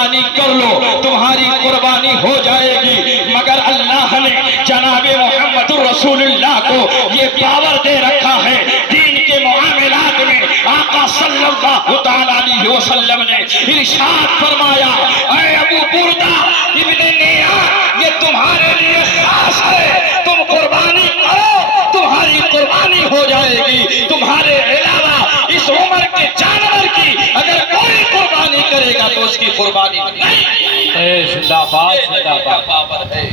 قربانی کر لو تمہاری قربانی ہو جائے گی۔ مگر اللہ نے جناب محمد رسول اللہ کو یہ پاور دے رکھا ہے دین کے معاملات میں۔ آقا صلی اللہ تعالیٰ علیہ وسلم نے ارشاد فرمایا، اے ابو بردہ ابن نیار، یہ تمہارے لیے خاص ہے، تم قربانی کرو تمہاری قربانی ہو جائے گی۔ تمہارے علاوہ اس عمر کے جانور کی اگر کوئی قربانی کرے گا تو اس کی قربانی نہیں۔ زندہ باد، زندہ کیا باد۔ پاور ہے،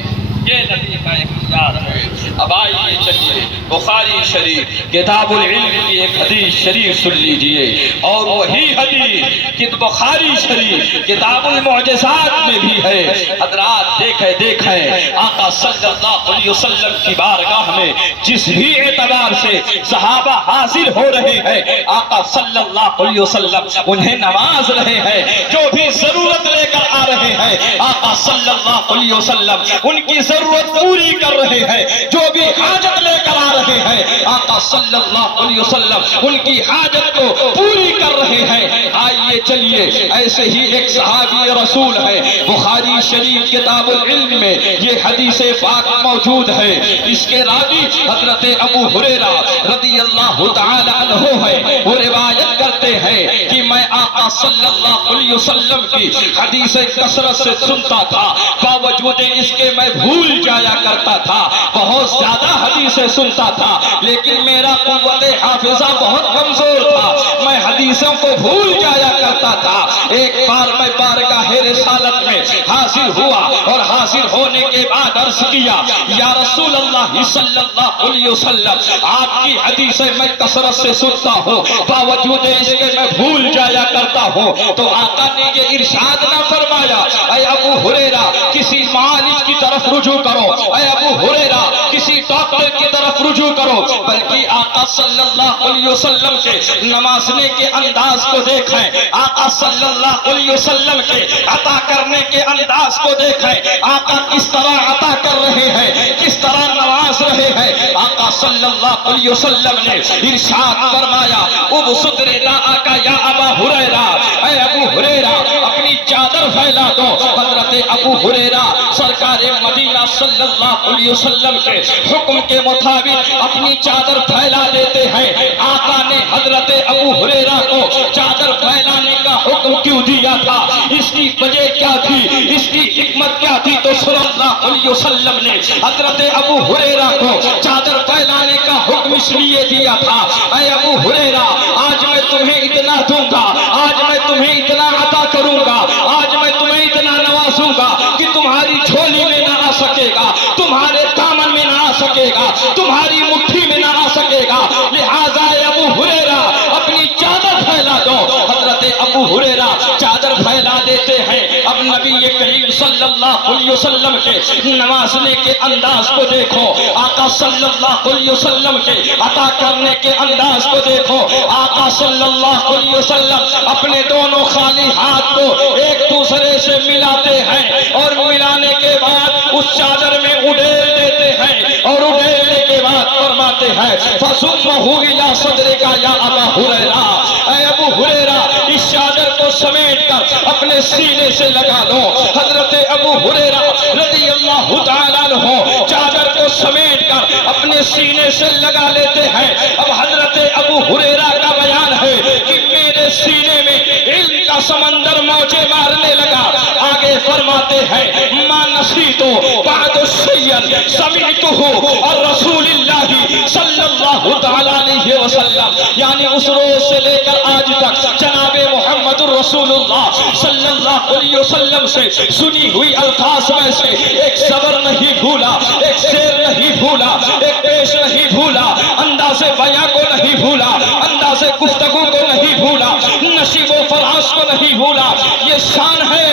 یہ نبی کا اختیار ہے۔ اب آئیے چلیے بخاری شریف کتاب العلم کی ایک حدیث شریف سن لیجئے، اور وہی حدیث کہ بخاری شریف کتاب المعجزات میں بھی ہے۔ حضرات دیکھیں آقا صلی اللہ علیہ وسلم کی بارگاہ میں جس بھی اعتبار سے صحابہ حاضر ہو رہے ہیں، آقا صلی اللہ علیہ وسلم انہیں نواز رہے ہیں۔ جو بھی ضرورت لے کر آ رہے ہیں، آقا صلی اللہ علیہ وسلم ان کی ضرورت پوری کر رہے ہیں۔ جو بھی حاجت لے کر آ رہے ہیں، آقا صلی اللہ علیہ وسلم ان کی حاجت کو پوری کر رہے ہیں۔ آئیے چلیے ایسے ہی ایک صحابی رسول ہے، بخاری شریف کتاب العلم میں یہ حدیث پاک موجود ہے۔ اس کے راوی حضرت ابو ہریرہ رضی اللہ تعالی عنہ ہے۔ وہ روایت کرتے ہیں کہ میں آقا صلی اللہ علیہ وسلم کی حدیث کثرت سے سنتا تھا، باوجود اس کے میں بھول جایا کرتا تھا، بہت زیادہ حدیثیں سنتا تھا، لیکن میرا قوت حافظہ بہت کمزور تھا، میں حدیثوں کو بھول جایا کرتا تھا۔ ایک بار میں بارگاہ رسالت میں حاضر ہوا اور حاضر ہونے کے بعد عرض کیا، یا رسول اللہ صلی اللہ علیہ وسلم، آپ کی حدیثیں میں کثرت سے سنتا ہوں، باوجود اس کے میں بھول جایا کرتا ہوں۔ تو آقا نے یہ ارشاد نہ فرمایا، اے ابو ہریرہ کسی معالج کی طرف رجوع کرو، اے ابو ہریرہ کسی ڈاکٹر کی طرف رجوع کرو، بلکہ آقا صلی اللہ علیہ وسلم کے نمازنے کے انداز کو دیکھیں، آقا صلی اللہ علیہ وسلم کے عطا کرنے کے انداز کو دیکھیں، آقا کس طرح عطا کر رہے ہیں، کس طرح نواز رہے ہیں۔ آقا صلی اللہ علیہ وسلم نے ارشاد فرمایا، ابسط رداءک یا ابا ہریرہ، اے ابو ہریرہ اپنی چادر پھیلا دو۔ حضرت ابو ہریرہ سرکار مدینہ صلی اللہ علیہ وسلم کے حکم کے مطابق اپنی چادر پھیلا دیتے ہیں۔ آقا نے حضرت ابو ہریرہ کو چادر پھیلانے کا حکم کیوں دیا تھا، اس کی وجہ کیا تھی، اس کی حکمت کیا تھی، تو صلی اللہ علیہ وسلم نے حضرت ابو ہریرہ کو چادر پھیلانے کا حکم اس لیے دیا تھا، اے ابو ہریرہ آج میں تمہیں اتنا دوں گا، آج میں تمہیں اتنا عطا کروں گا، آج میں تمہیں اتنا نوازوں گا کہ تمہاری جھولی میں نہ آ سکے گا، تمہارے دامن میں نہ آ سکے گا، تمہاری مٹھی میں نہ آ سکے گا، لہٰذا ابو ہریرہ اپنی چادر پھیلا دو۔ حضرت ابو ہریرہ چادر پھیلا دیتے ہیں۔ اب نبی کریم صلی اللہ علیہ وسلم کے نوازنے کے انداز کو دیکھو، آقا صلی اللہ علیہ وسلم کے عطا کرنے کے انداز کو دیکھو۔ آقا صلی اللہ علیہ وسلم اپنے دونوں خالی ہاتھ کو ایک دوسرے سے ملاتے ہیں، اور ملانے کے بعد اس چادر میں اڈیل دیتے ہیں، اور اڈیلنے کے بعد فرماتے ہیں، فَصُمَّهُ إِلَىٰ صَدْرِكَ يَا أَبَا هُرَيْرَةَ، اے ابو ہریرہ اس چادر کو سمیٹ کر اپنے سینے سے لگا دو۔ حضرت ابو ہریرہ رضی اللہ تعالیٰ عنہ چادر کو سمیٹ کر اپنے سینے سے لگا لیتے ہیں۔ اب حضرت ابو ہریرہ کا بیان ہے کہ میرے سینے میں علم کا سمندر موجیں مارنے لگا۔ آگے فرماتے ہیں، ما نسیت بعد الشیء سمعته الرسول اللہ صلی اللہ تعالیٰ علیہ وسلم، یعنی اس روز سے لے کر آج تک جناب محمد رسول اللہ صلی اللہ علیہ وسلم سے سنی ہوئی الفاظ میں سے ایک صبر نہیں بھولا، ایک شعر نہیں بھولا، ایک پیش نہیں بھولا، انداز بیاں کو نہیں بھولا، انداز گفتگو کو نہیں بھولا، نشیب و فراز کو نہیں بھولا۔ یہ شان ہے،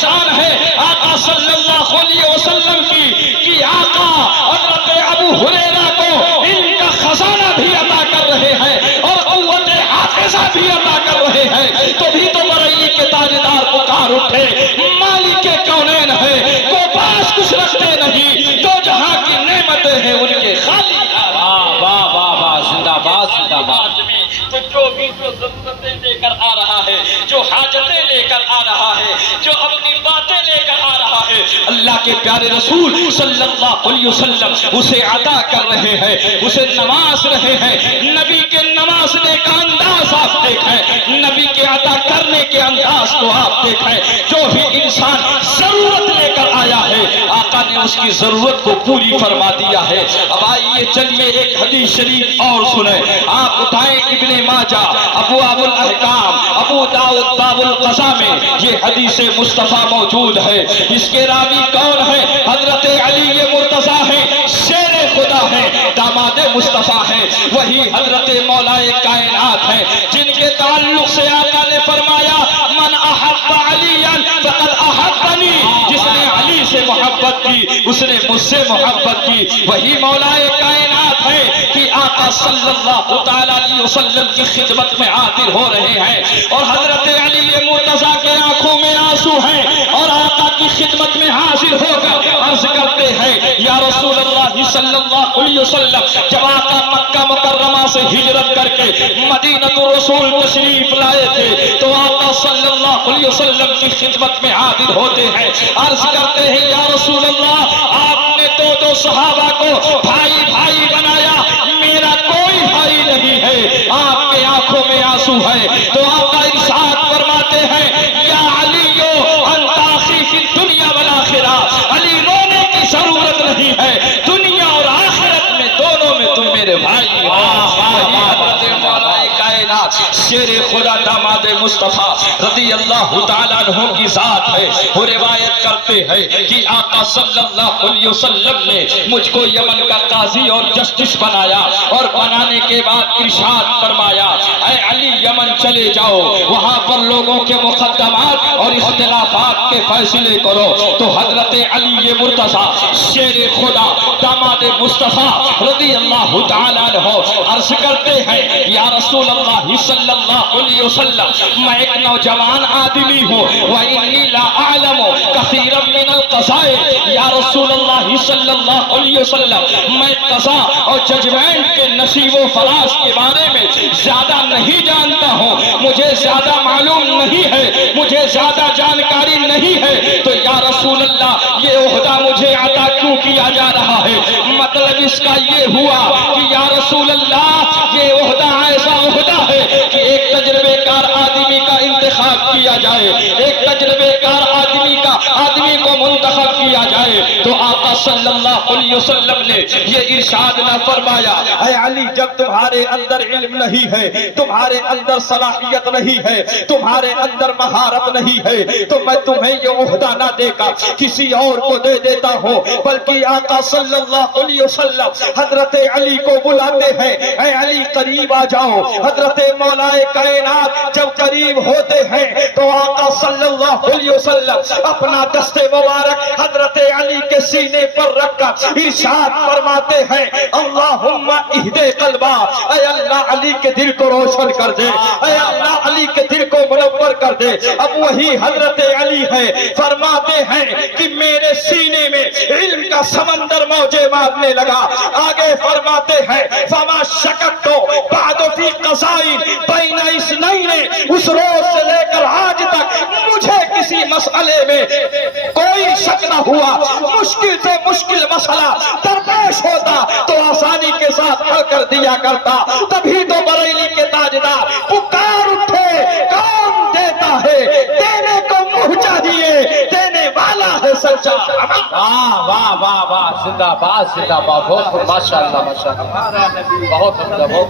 شان ہے آقا صلی اللہ علیہ وسلم کی کہ آقا حضرت ابو ہریرہ کو ان کا خزانہ بھی عطا کر رہے ہیں اور قوت حافظہ بھی عطا کر رہے ہیں۔ تو بھی تو بریلی کے تاجدار پکار اٹھے، مالک کونین ہے، کو پاس کچھ رکھتے نہیں، تو جہاں کی نعمتیں ہیں ان کے خالی۔ واہ واہ واہ واہ، زندہ باد، زندہ باد۔ تو جو بھی جو ضرورتیں لے کر آ رہا ہے، جو حاجتیں لے کر آ رہا ہے، جو اپنی باتیں لے کر آ رہا ہے، اللہ کے پیارے رسول صلی اللہ علیہ وسلم اسے عطا کر رہے ہیں، اسے نواز رہے ہیں۔ نبی کے نوازنے کا انداز آپ دیکھیں، نبی کے عطا کرنے کے انداز کو آپ دیکھیں۔ جو بھی انسان ضرورت لے کر آیا ہے، آقا نے اس کی ضرورت کو پوری فرما دیا ہے۔ اب آئیے چلیے ایک حدیث شریف اور سنیں۔ آپ اٹھائیں ابن ماجہ ابواب الاحکام، ابو داؤد باب القضاء میں یہ حدیث مصطفیٰ موجود ہے۔ اس کے راوی کون ہے؟ حضرت علی مرتضیٰ ہے، شیر خدا ہے، داماد مصطفیٰ ہے، وہی حضرت مولا کائنات ہے، جن کے تعلق سے آقا نے فرمایا من احب علیاً فقد احبنی، جس نے علی سے محبت کی اس نے مجھ سے محبت کی۔ وہی مولا کائنات ہے کہ آقا صلی اللہ تعالیٰ علیہ وسلم کی خدمت میں حاضر ہو رہے ہیں، اور حضرت علی مرتضیٰ کے آنکھوں میں آنسو ہیں، اور آقا کی خدمت میں حاضر ہو کر عرض کرتے ہیں یا رسول اللہ صلی اللہ علیہ وسلم، جب آقا مکہ مکرمہ سے ہجرت کر کے مدینہ الرسول تشریف لائے تھے تو آقا صلی اللہ علیہ وسلم کی خدمت میں حاضر ہوتے ہیں، عرض کرتے ہیں یا رسول اللہ، آپ نے دو صحابہ کو بھائی بھائی بنایا، میرا کوئی بھائی نہیں ہے، آپ کے آنکھوں میں آنسو ہے۔ تو آقا ارشاد فرماتے ہیں یا علیو انت اخی فی الدنیا والآخرہ، علی رونے کی ضرورت نہیں ہے، دنیا اور آخرت میں دونوں میں تم میرے بھائی ہو۔ حضرت مولا کائنات شیر خدا داماد مصطفیٰ رضی اللہ تعالیٰ عنہ کی ذات ہے، وہ روایت کرتے ہیں کہ آقا صلی اللہ علیہ وسلم نے مجھ کو یمن کا قاضی اور جسٹس بنایا، اور بنانے کے بعد ارشاد فرمایا اے علی یمن چلے جاؤ، وہاں پر لوگوں کے مقدمات اور اختلافات کے فیصلے کرو۔ تو حضرت علی مرتضیٰ شیر خدا داماد مصطفیٰ رضی اللہ تعالیٰ عنہ عرض کرتے ہیں یا رسول اللہ صلی اللہ علیہ وسلم، میں ایک نوجوان آدمی ہوں، وَإِنِّي لَا أَعْلَمُ كَثِيرًا مِنَ الْقَضَاءِ، یا رسول اللہ صلی اللہ علیہ وسلم، میں قضاء اور ججمنٹ کے نصیب و فراز کے بارے میں زیادہ نہیں جانتا ہوں، مجھے زیادہ معلوم نہیں ہے، مجھے زیادہ جانکاری نہیں ہے، تو یا رسول اللہ یہ عہدہ مجھے عطا کیوں کیا جا رہا ہے؟ مطلب اس کا یہ ہوا کہ یا رسول اللہ یہ عہدہ ایسا عہدہ ہے کہ ایک تجربے کار آدمی کا انتخاب کیا جائے، ایک تجربے کار آدمی کو منتخب کیا جائے۔ تو آقا صلی اللہ علیہ وسلم نے یہ ارشاد نہ فرمایا اے علی جب تمہارے اندر علم نہیں ہے، تمہارے اندر صلاحیت نہیں ہے، تمہارے اندر مہارت نہیں ہے، تو میں تمہیں یہ عہدہ نہ دے کر کسی اور کو دے دیتا ہوں، بلکہ آقا صلی اللہ علیہ وسلم حضرت علی کو بلاتے ہیں اے علی قریب آ جاؤ۔ حضرت مولا کائنات جب قریب ہوتے ہیں تو آقا صلی اللہ علیہ وسلم اپنا دست مبارک حضرت علی کے سینے پر رکھ کر ارشاد فرماتے ہیں اللہم اہد قلبا، اے اللہ علی کے دل کو روشن کر دے، اے اللہ علی کے دل کو منور کر دے۔ اب وہی حضرت علی ہے، فرماتے ہیں کہ میرے سینے میں علم کا سمندر موجے مارنے لگا۔ آگے فرماتے ہیں فما شکت بعد فی قضائن بین اثنین، اس روز سے لے کر آج تک مجھے کسی مسئلے میں کوئی شک نہ ہوا، مشکل سے مشکل مسئلہ درپیش ہوتا تو آسانی کے ساتھ حل کر دیا کرتا۔ تبھی تو بریلی کے تاجدار پکار اٹھے کون دیتا ہے، دینے کو منہ چاہیے، دینے والا ہے سچا۔ واہ واہ واہ واہ، زندہ باد زندہ باد، بہت ماشاء اللہ ماشاء اللہ، بہت